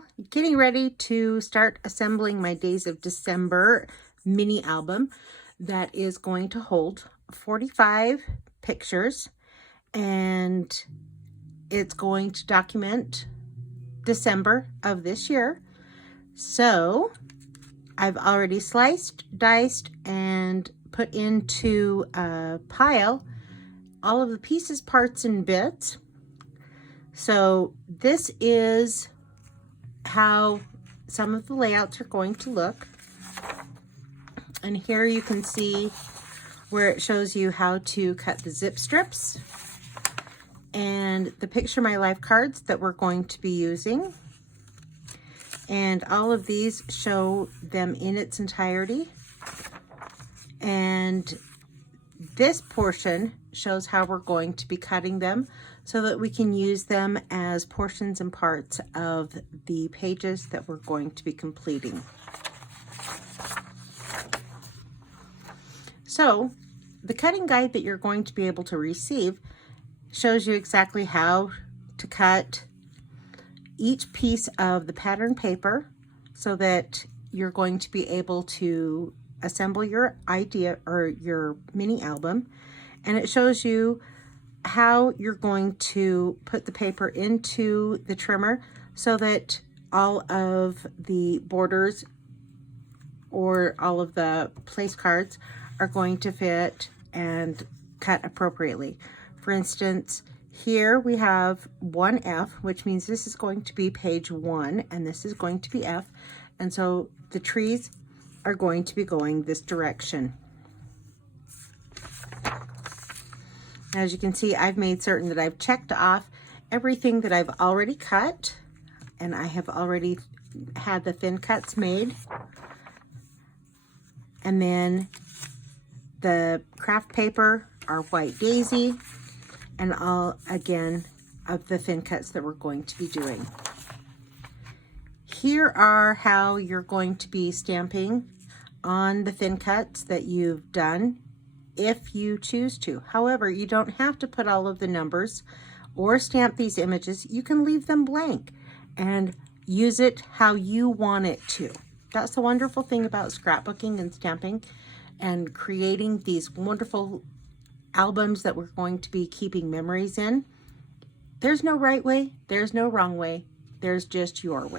Well, getting ready to start assembling my Days of December mini album that is going to hold 45 pictures, and it's going to document December of this year. So I've already sliced, diced, and put into a pile all of the pieces, parts, and bits. So this is how some of the layouts are going to look. And here you can see where it shows you how to cut the zip strips and the Picture My Life cards that we're going to be using. And all of these show them in its entirety. And this portion shows how we're going to be cutting them so that we can use them as portions and parts of the pages that we're going to be completing. So the cutting guide that you're going to be able to receive shows you exactly how to cut each piece of the pattern paper so that you're going to be able to assemble your idea or your mini album. And it shows you how you're going to put the paper into the trimmer so that all of the borders or all of the place cards are going to fit and cut appropriately. For instance, here we have 1F, which means this is going to be page 1 and this is going to be F. And so the trees are going to be going this direction. As you can see, I've made certain that I've checked off everything that I've already cut, and I have already had the thin cuts made. And then the craft paper are White Daisy, and all, again, of the thin cuts that we're going to be doing. Here are how you're going to be stamping on the thin cuts that you've done, if you choose to. However, you don't have to put all of the numbers or stamp these images. You can leave them blank and use it how you want it to. That's the wonderful thing about scrapbooking and stamping and creating these wonderful albums that we're going to be keeping memories in. There's no right way, there's no wrong way, there's just your way.